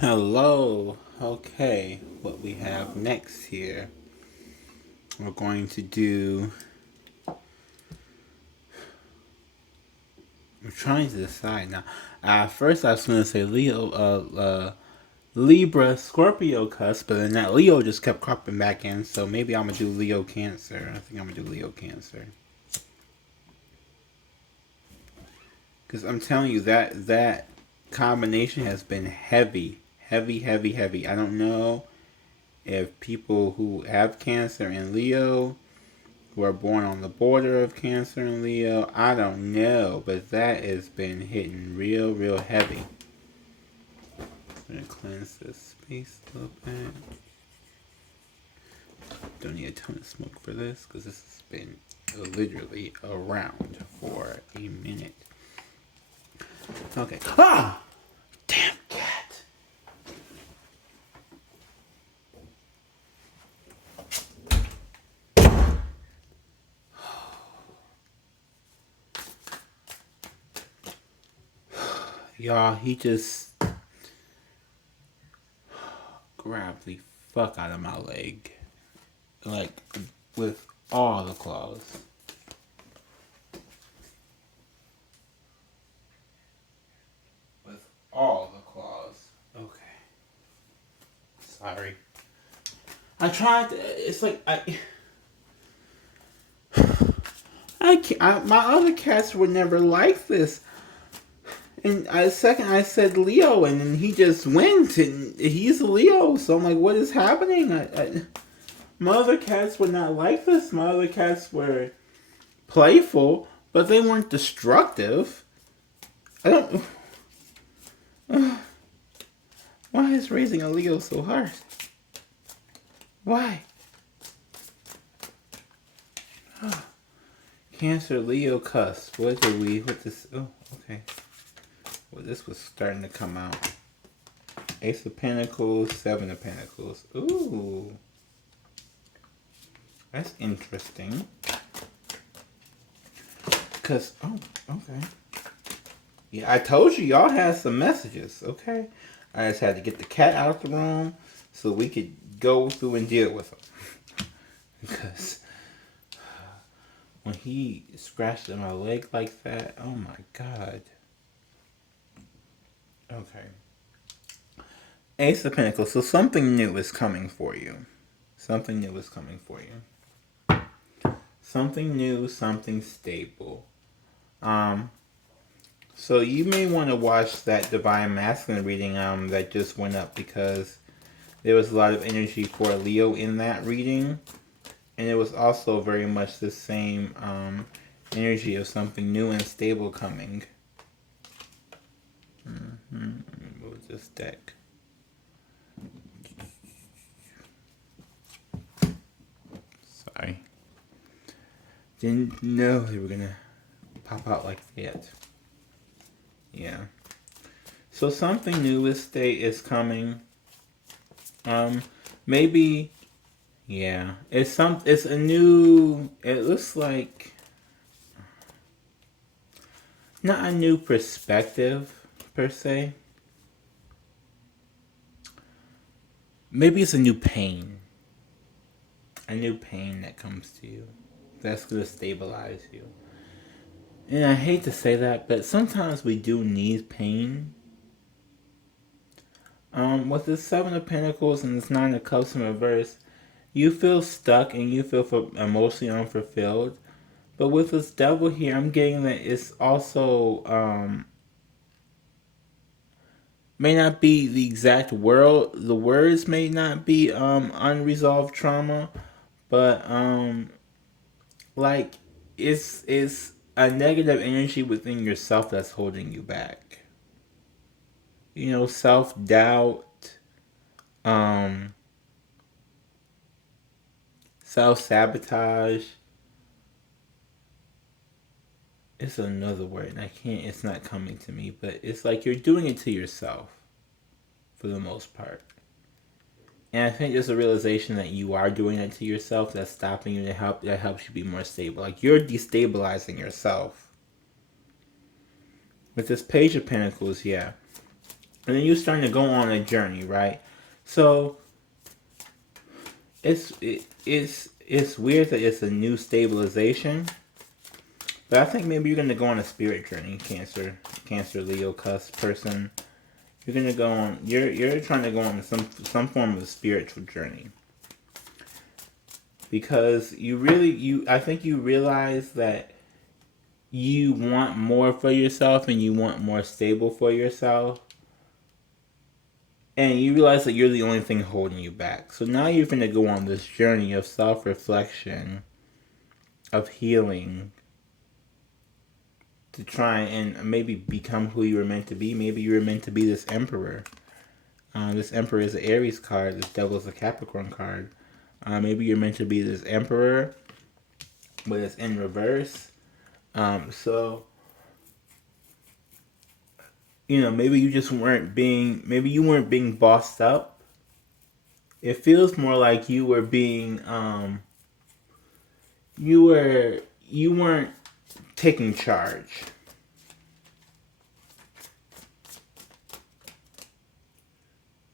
Hello. Okay, what we have next here, we're going to do. I'm trying to decide now. First, I was going to say Libra, Scorpio, Cusp, but then that Leo just kept cropping back in. So maybe I'm gonna do Leo, Cancer. I think I'm gonna do Leo, Cancer. Because I'm telling you that combination has been heavy, heavy, heavy, heavy. I don't know if people who have Cancer and Leo, who are born on the border of Cancer and Leo, I don't know, but that has been hitting real, real heavy. I'm gonna cleanse this space a little bit. Don't need a ton of smoke for this because this has been literally around for a minute. Okay. Ah! Damn cat! Y'all, he just grabbed the fuck out of my leg. Like, with all the claws. With all the claws. Okay. Sorry. I tried to, it's like, I can't, my other cats were never like this. And second I said Leo, and then he just went, and he's a Leo. So I'm like, what is happening? My other cats were not like this. My other cats were playful, but they weren't destructive. I don't. Why is raising a Leo so hard? Why? Cancer, Leo, Cusp. What this? Oh, okay. Well, this was starting to come out. Ace of Pentacles, Seven of Pentacles. Ooh. That's interesting. Because, oh, okay. Yeah, I told you, y'all had some messages, okay? I just had to get the cat out of the room so we could go through and deal with them. Because when he scratched at my leg like that, oh my God. Okay. Ace of Pentacles. So something new is coming for you. Something new is coming for you. Something new, something stable. So you may want to watch that Divine Masculine reading that just went up, because there was a lot of energy for Leo in that reading. And it was also very much the same energy of something new and stable coming. Move this deck. Sorry. Didn't know they were gonna pop out like that. Yeah. So something new is coming. Maybe. Yeah. It's a new. It looks like not a new perspective per se. Maybe it's a new pain. A new pain that comes to you. That's going to stabilize you. And I hate to say that, but sometimes we do need pain. With the Seven of Pentacles and this Nine of Cups in reverse, you feel stuck and you feel emotionally unfulfilled. But with this Devil here, I'm getting that it's also may not be the exact word. The words may not be unresolved trauma, but like it's a negative energy within yourself that's holding you back. You know, self-doubt, self-sabotage. It's another word, and it's not coming to me, but it's like you're doing it to yourself for the most part. And I think there's a realization that you are doing it to yourself that's stopping you, that helps you be more stable. Like, you're destabilizing yourself. With this Page of Pentacles, yeah. And then you're starting to go on a journey, right? So it's weird that it's a new stabilization, but I think maybe you're gonna go on a spirit journey, Cancer, Leo, Cusp person. You're gonna go on. You're trying to go on some form of spiritual journey, because I think you realize that you want more for yourself and you want more stable for yourself. And you realize that you're the only thing holding you back. So now you're going to go on this journey of self-reflection, of healing, to try and maybe become who you were meant to be. Maybe you were meant to be this emperor. This emperor is an Aries card. This devil is a Capricorn card. Maybe you're meant to be this emperor, but it's in reverse. So maybe you just weren't being, maybe you weren't being bossed up. It feels more like you were being, you weren't taking charge.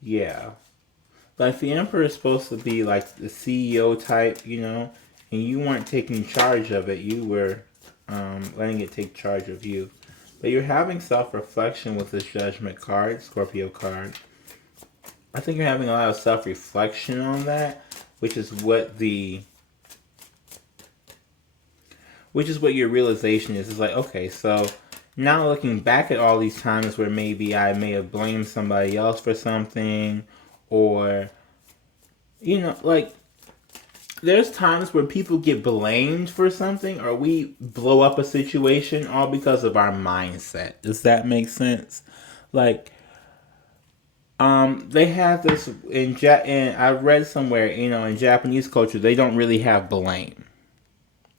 Yeah. Like the emperor is supposed to be like the CEO type, and you weren't taking charge of it. You were letting it take charge of you. But you're having self-reflection with this Judgment card, Scorpio card. I think you're having a lot of self-reflection on that, which is what your realization is. It's like, okay, so now looking back at all these times where maybe I may have blamed somebody else for something, or, like, there's times where people get blamed for something, or we blow up a situation all because of our mindset. Does that make sense? Like, they have this and I read somewhere, in Japanese culture, they don't really have blame,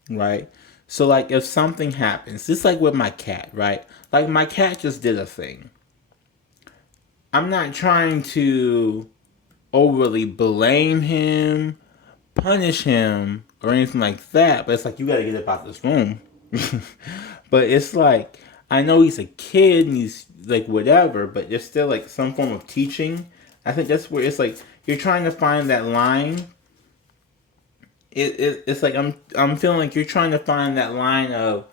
right? So, like, if something happens, just like with my cat, right? Like, my cat just did a thing. I'm not trying to overly blame him, punish him, or anything like that, but it's like, you gotta get up out this room. But it's like, I know he's a kid and he's like whatever, but there's still like some form of teaching. I think that's where it's like you're trying to find that line. It's like I'm feeling like you're trying to find that line of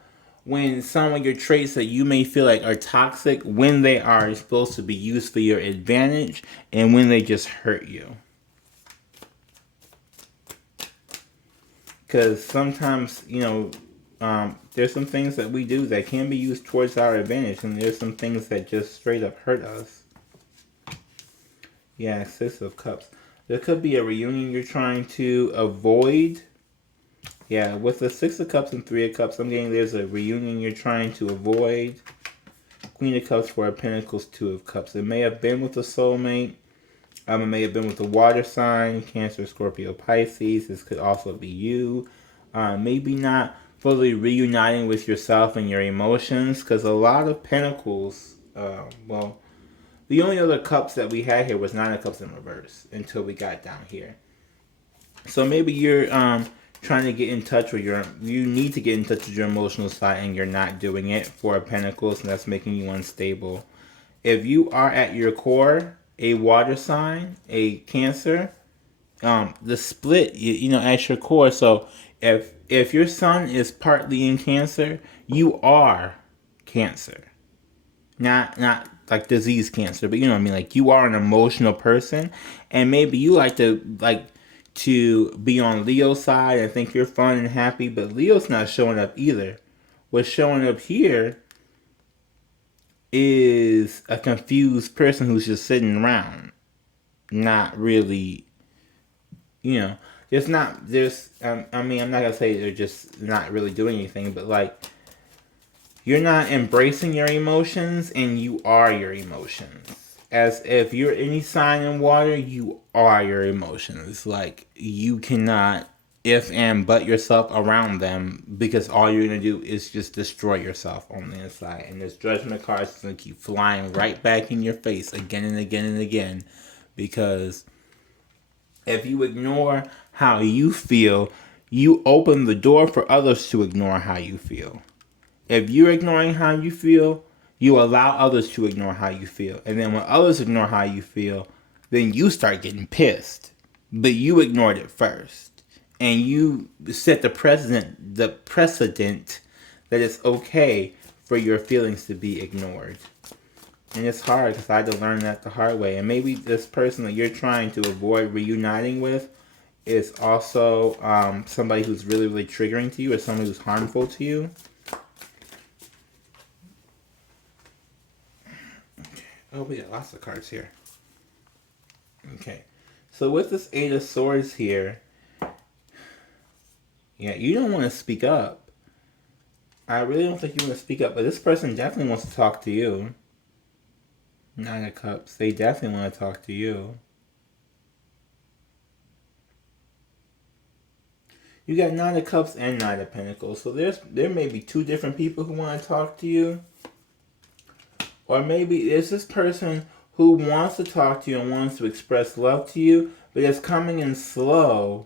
when some of your traits that you may feel like are toxic, when they are supposed to be used for your advantage, and when they just hurt you. Because sometimes, there's some things that we do that can be used towards our advantage, and there's some things that just straight up hurt us. Yeah, Six of Cups. There could be a reunion you're trying to avoid. Yeah, with the Six of Cups and Three of Cups, I'm getting there's a reunion you're trying to avoid. Queen of Cups, Four of Pentacles, Two of Cups. It may have been with a soulmate. It may have been with a water sign, Cancer, Scorpio, Pisces. This could also be you. Maybe not fully reuniting with yourself and your emotions, because a lot of Pentacles, the only other cups that we had here was Nine of Cups in reverse until we got down here. So maybe you're trying to get in touch with you need to get in touch with your emotional side and you're not doing it. Four of Pentacles, and that's making you unstable. If you are at your core a water sign, a Cancer, the split, at your core. So if your sun is partly in Cancer, you are Cancer. Not like disease Cancer, but you know what I mean. Like, you are an emotional person, and maybe you like to be on Leo's side and think you're fun and happy, but Leo's not showing up either. What's showing up here is a confused person who's just sitting around, not really, I'm not gonna say they're just not really doing anything, but like, you're not embracing your emotions, and you are your emotions. As if you're any sign in water, you are your emotions. Like, you cannot if and but yourself around them, because all you're going to do is just destroy yourself on the inside. And this Judgment card is going to keep flying right back in your face again and again and again. Because if you ignore how you feel, you open the door for others to ignore how you feel. If you're ignoring how you feel, You allow others to ignore how you feel. And then when others ignore how you feel, then you start getting pissed. But you ignored it first. And you set the precedent that it's okay for your feelings to be ignored. And it's hard because I had to learn that the hard way. And maybe this person that you're trying to avoid reuniting with is also somebody who's really, really triggering to you, or somebody who's harmful to you. Okay. Oh, we got lots of cards here. Okay. So with this Eight of Swords here, yeah, you don't want to speak up. I really don't think you want to speak up, but this person definitely wants to talk to you. Nine of Cups. They definitely want to talk to you. You got Nine of Cups and Nine of Pentacles. So there may be two different people who want to talk to you. Or maybe it's this person who wants to talk to you and wants to express love to you, but it's coming in slow.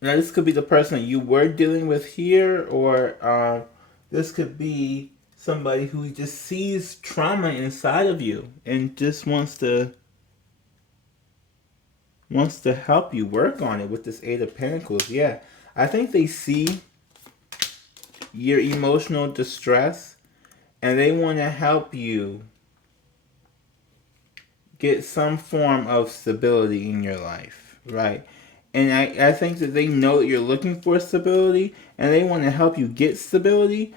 Now this could be the person that you were dealing with here, or this could be somebody who just sees trauma inside of you and just wants to help you work on it with this Eight of Pentacles. Yeah, I think they see your emotional distress and they want to help you get some form of stability in your life, right? And I think that they know that you're looking for stability and they want to help you get stability,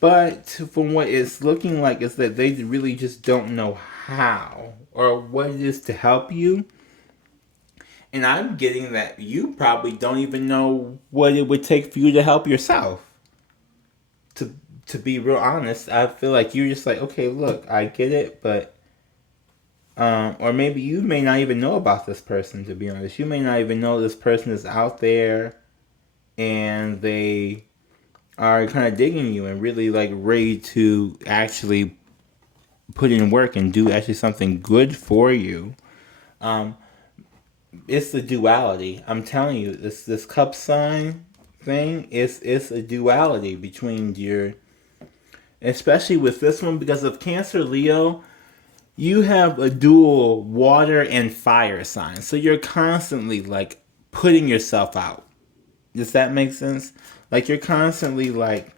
but from what it's looking like is that they really just don't know how or what it is to help you. And I'm getting that you probably don't even know what it would take for you to help yourself. To be real honest, I feel like you're just like, okay, look, I get it, but or maybe you may not even know about this person, to be honest. You may not even know this person is out there and they are kind of digging you and really like ready to actually put in work and do actually something good for you. It's the duality. I'm telling you, this cup sign thing is a duality between your, especially with this one, because of Cancer, Leo, you have a dual water and fire sign. So you're constantly like putting yourself out. Does that make sense? Like you're constantly like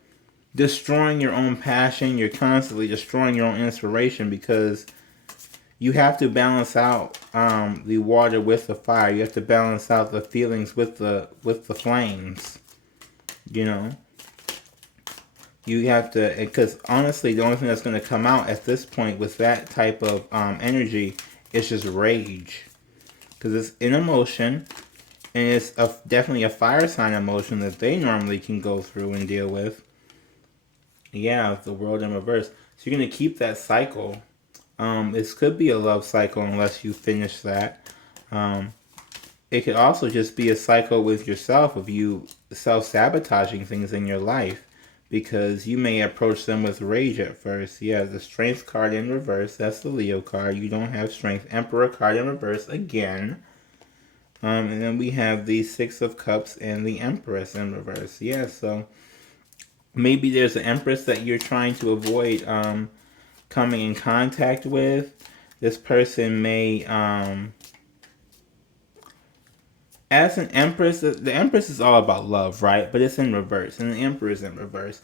destroying your own passion. You're constantly destroying your own inspiration because you have to balance out the water with the fire. You have to balance out the feelings with the flames. You know? You have to, because honestly, the only thing that's going to come out at this point with that type of energy is just rage. Because it's an emotion, and it's definitely a fire sign emotion that they normally can go through and deal with. Yeah, the world in reverse. So you're going to keep that cycle. This could be a love cycle unless you finish that. It could also just be a cycle with yourself of you self-sabotaging things in your life. Because you may approach them with rage at first. Yeah, the Strength card in reverse. That's the Leo card. You don't have Strength. Emperor card in reverse again. And then we have the Six of Cups and the Empress in reverse. Yeah, so maybe there's an Empress that you're trying to avoid coming in contact with. This person may... as an Empress, the Empress is all about love, right? But it's in reverse, and the Emperor is in reverse.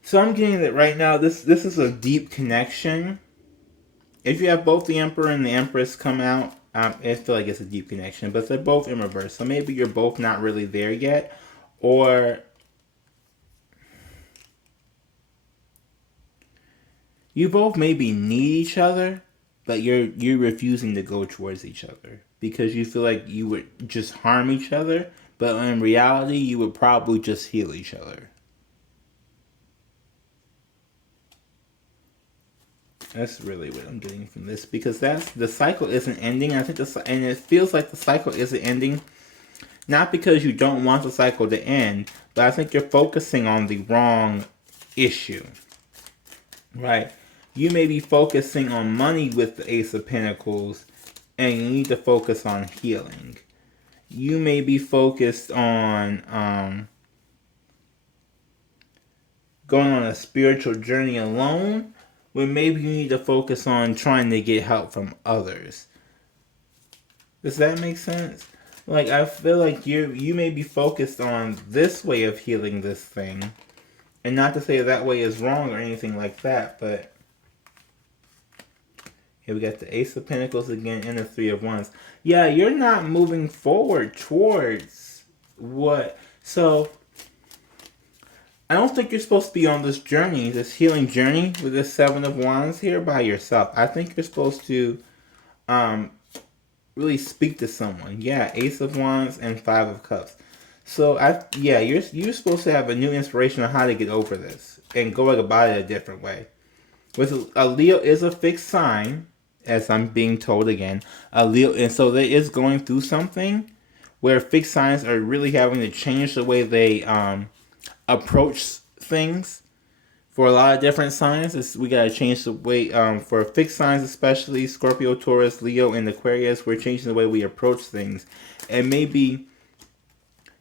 So I'm getting that right now, this is a deep connection. If you have both the Emperor and the Empress come out, I feel like it's a deep connection, but they're both in reverse. So maybe you're both not really there yet, or you both maybe need each other, but you're refusing to go towards each other. Because you feel like you would just harm each other, but in reality, you would probably just heal each other. That's really what I'm getting from this, because the cycle isn't ending. I think and it feels like the cycle isn't ending, not because you don't want the cycle to end, but I think you're focusing on the wrong issue, right? You may be focusing on money with the Ace of Pentacles, and you need to focus on healing. You may be focused on going on a spiritual journey alone, when maybe you need to focus on trying to get help from others. Does that make sense? Like, I feel like you may be focused on this way of healing this thing, and not to say that way is wrong or anything like that, but here we got the Ace of Pentacles again and the Three of Wands. Yeah, you're not moving forward towards what. So, I don't think you're supposed to be on this journey, this healing journey with this Seven of Wands here by yourself. I think you're supposed to really speak to someone. Yeah, Ace of Wands and Five of Cups. So, you're supposed to have a new inspiration on how to get over this and go about it a different way. With a Leo is a fixed sign, as I'm being told again. A Leo, and so they is going through something where fixed signs are really having to change the way they approach things. For a lot of different signs, we gotta change the way. For fixed signs, especially Scorpio, Taurus, Leo, and Aquarius, we're changing the way we approach things. And maybe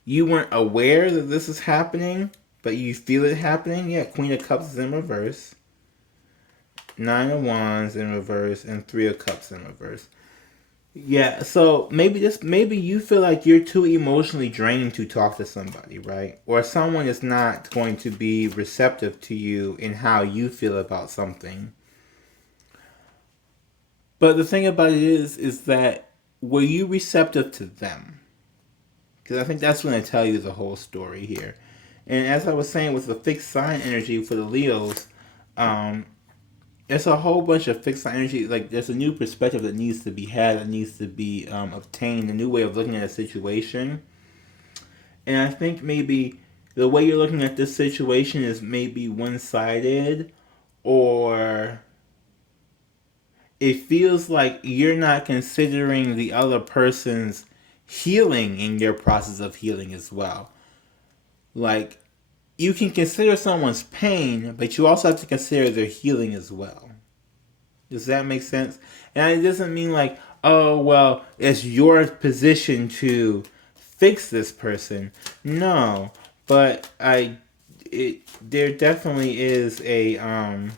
you weren't aware that this is happening, but you feel it happening. Yeah, Queen of Cups is in reverse. Nine of Wands in reverse and Three of Cups in reverse. Yeah, so maybe you feel like you're too emotionally drained to talk to somebody, right? Or someone is not going to be receptive to you in how you feel about something. But the thing about it is that were you receptive to them? Because I think that's going to tell you the whole story here. And as I was saying, with the fixed sign energy for the Leos, it's a whole bunch of fixed energy. Like, there's a new perspective that needs to be had, that needs to be obtained, a new way of looking at a situation. And I think maybe the way you're looking at this situation is maybe one-sided, or it feels like you're not considering the other person's healing in your process of healing as well. Like, you can consider someone's pain, but you also have to consider their healing as well. Does that make sense? And it doesn't mean like, oh, well, it's your position to fix this person. No, but there definitely is a, I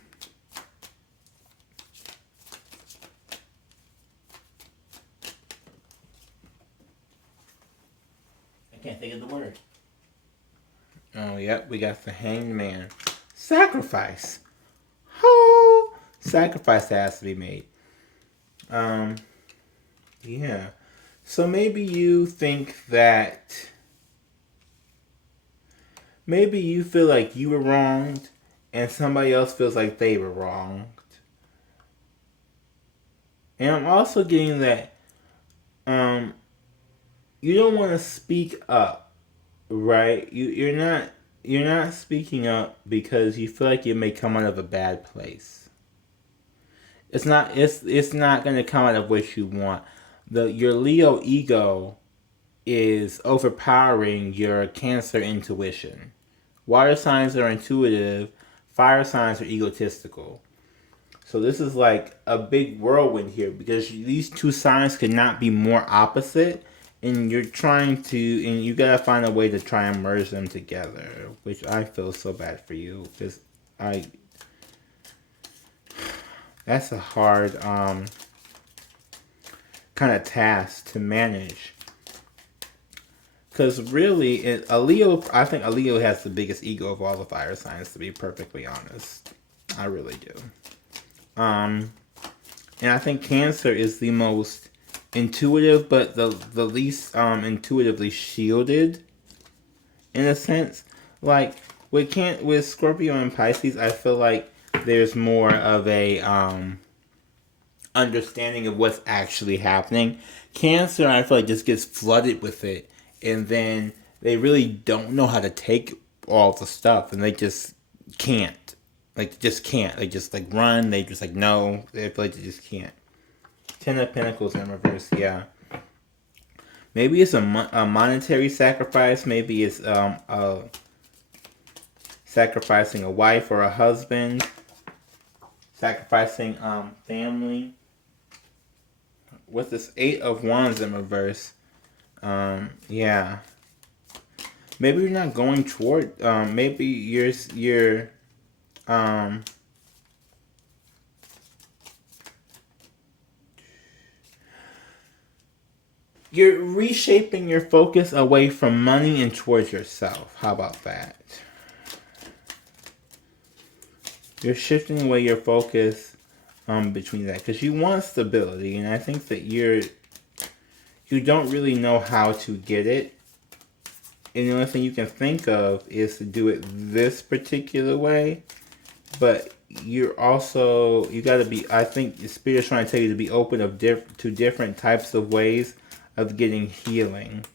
can't think of the word. Oh, yep, we got the Hanged Man. Sacrifice. Oh, sacrifice that has to be made. Yeah. So maybe you think that, maybe you feel like you were wronged and somebody else feels like they were wronged. And I'm also getting that you don't want to speak up. Right, you're not speaking up because you feel like you may come out of a bad place. It's not going to come out of what you want. Your Leo ego is overpowering your Cancer intuition. Water signs are intuitive, fire signs are egotistical. So this is like a big whirlwind here because these two signs could not be more opposite. And you're trying to, and you gotta find a way to try and merge them together, which I feel so bad for you, because that's a hard kind of task to manage. Because really, I think a Leo has the biggest ego of all the fire signs, to be perfectly honest. I really do. And I think Cancer is the most intuitive, but the least intuitively shielded, in a sense. Like with Scorpio and Pisces, I feel like there's more of a understanding of what's actually happening. Cancer, I feel like, just gets flooded with it, and then they really don't know how to take all the stuff, and they just can't. Like, they just can't. They just like run. They just like no. They feel like they just can't. Ten of Pentacles in reverse, yeah. Maybe it's a monetary sacrifice. Maybe it's sacrificing a wife or a husband. Sacrificing family. With this Eight of Wands in reverse, yeah. Maybe you're not going toward. Maybe you're You're reshaping your focus away from money and towards yourself. How about that? You're shifting away your focus between that, because you want stability, and I think that you don't really know how to get it, and the only thing you can think of is to do it this particular way. But you got to be, I think the spirit is trying to tell you to be open to different types of ways of getting healing.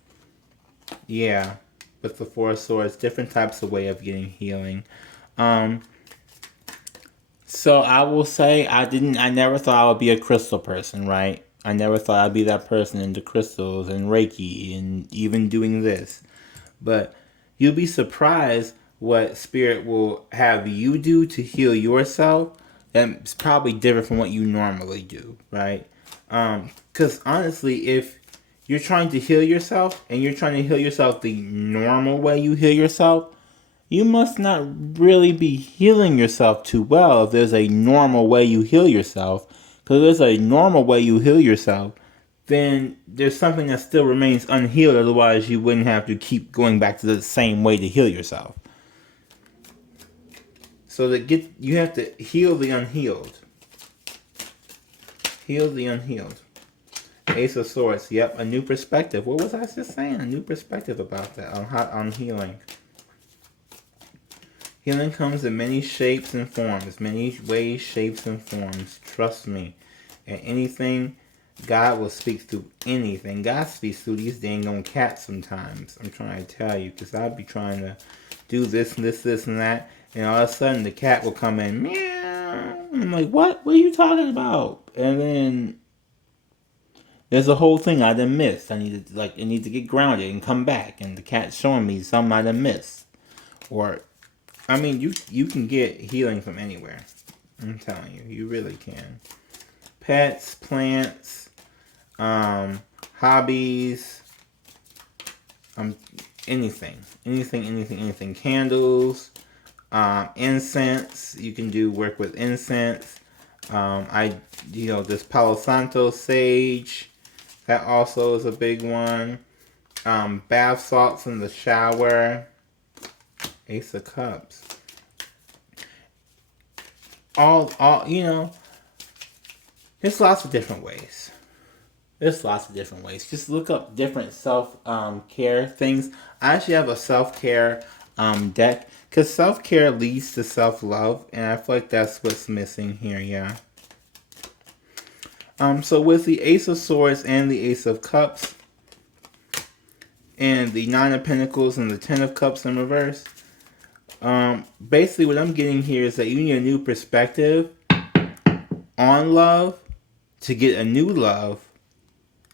Yeah, with the Four of Swords, different types of way of getting healing. So I will say I never thought I would be a crystal person, right? I never thought I'd be that person into crystals and Reiki and even doing this. But you'll be surprised what spirit will have you do to heal yourself. That's probably different from what you normally do, right? Because honestly, if you're trying to heal yourself and you're trying to heal yourself the normal way you heal yourself, you must not really be healing yourself too well if there's a normal way you heal yourself. Because if there's a normal way you heal yourself, then there's something that still remains unhealed. Otherwise, you wouldn't have to keep going back to the same way to heal yourself. So you have to heal the unhealed. Heal the unhealed. Ace of Swords. Yep, a new perspective. What was I just saying? A new perspective about that on healing. Healing comes in many shapes and forms. Many ways, shapes, and forms. Trust me. And anything, God will speak through anything. God speaks through these dang on cats sometimes. I'm trying to tell you. Because I'll be trying to do this and this, this and that. And all of a sudden the cat will come in. Meow. I'm like, what? What are you talking about? And then there's a whole thing I done missed. I need to get grounded and come back. And the cat's showing me something I done missed. Or... I mean, you can get healing from anywhere. I'm telling you, you really can. Pets, plants, hobbies, anything. Candles, incense. You can do work with incense. This Palo Santo sage. That also is a big one. Bath salts in the shower. Ace of Cups. All, there's lots of different ways. Just look up different self-care things. I actually have a self-care deck, because self-care leads to self-love, and I feel like that's what's missing here, yeah. So with the Ace of Swords and the Ace of Cups, and the Nine of Pentacles and the Ten of Cups in reverse, basically what I'm getting here is that you need a new perspective on love to get a new love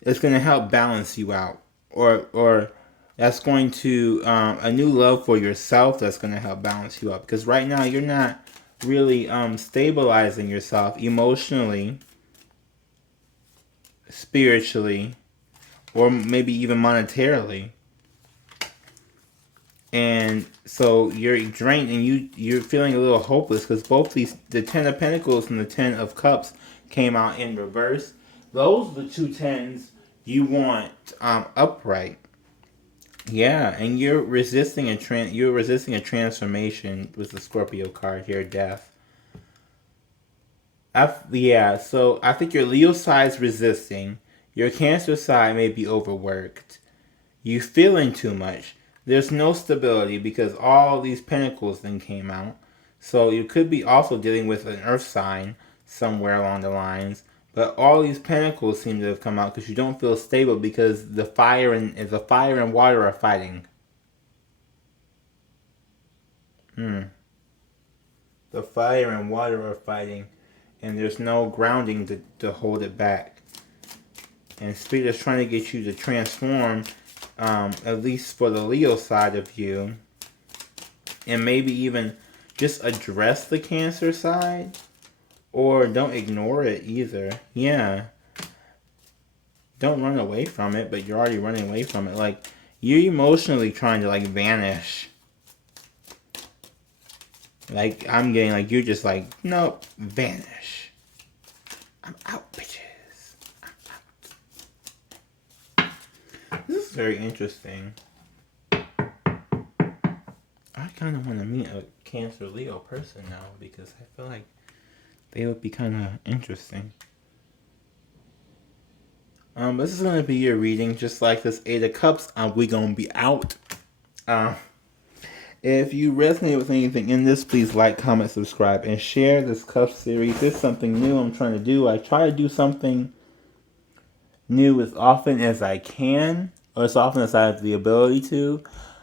that's going to help balance you out, or that's going to a new love for yourself that's going to help balance you out, because right now you're not really stabilizing yourself emotionally, spiritually, or maybe even monetarily. And so you're drained and you're feeling a little hopeless, because both the Ten of Pentacles and the Ten of Cups came out in reverse. Those are the two tens you want upright. Yeah, and you're resisting a transformation with the Scorpio card here, Death. So I think your Leo side's resisting. Your Cancer side may be overworked. You feeling too much. There's no stability because all these pentacles then came out. So you could be also dealing with an earth sign somewhere along the lines. But all these pentacles seem to have come out because you don't feel stable, because the fire and water are fighting. The fire and water are fighting. And there's no grounding to hold it back. And Spirit is trying to get you to transform, at least for the Leo side of you, and maybe even just address the Cancer side, or don't ignore it either. Yeah, don't run away from it, but you're already running away from it. Like, you're emotionally trying to vanish. Like, I'm getting, like, you're just like, nope, vanish. I'm out, bitches. I'm out. This is very interesting. I kind of want to meet a Cancer Leo person now because I feel like they would be kind of interesting. This is going to be your reading, just like this Eight of Cups. We going to be out. If you resonate with anything in this, please like, comment, subscribe, and share this Cusp series. This is something new I'm trying to do. I try to do something new as often as I can, or as often as I have the ability to.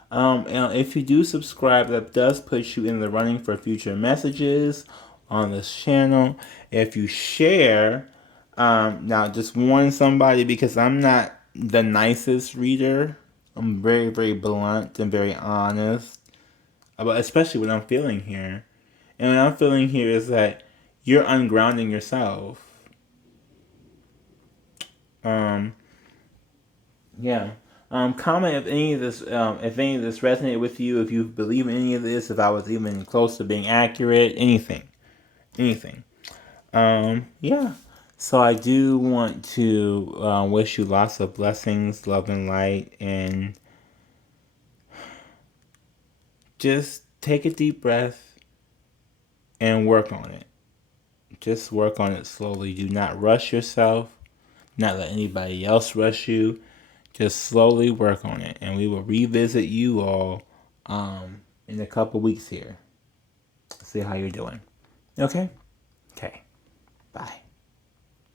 And if you do subscribe, that does put you in the running for future messages on this channel. If you share, now just warn somebody because I'm not the nicest reader. I'm very, very blunt and very honest. But especially what I'm feeling here. And what I'm feeling here is that you're ungrounding yourself. Yeah. Comment if any of this resonated with you, if you believe in any of this, if I was even close to being accurate, anything. Yeah. So I do want to wish you lots of blessings, love, and light, and just take a deep breath and work on it. Just work on it slowly. Do not rush yourself. Not let anybody else rush you. Just slowly work on it. And we will revisit you all in a couple weeks here. See how you're doing. Okay? Okay. Bye.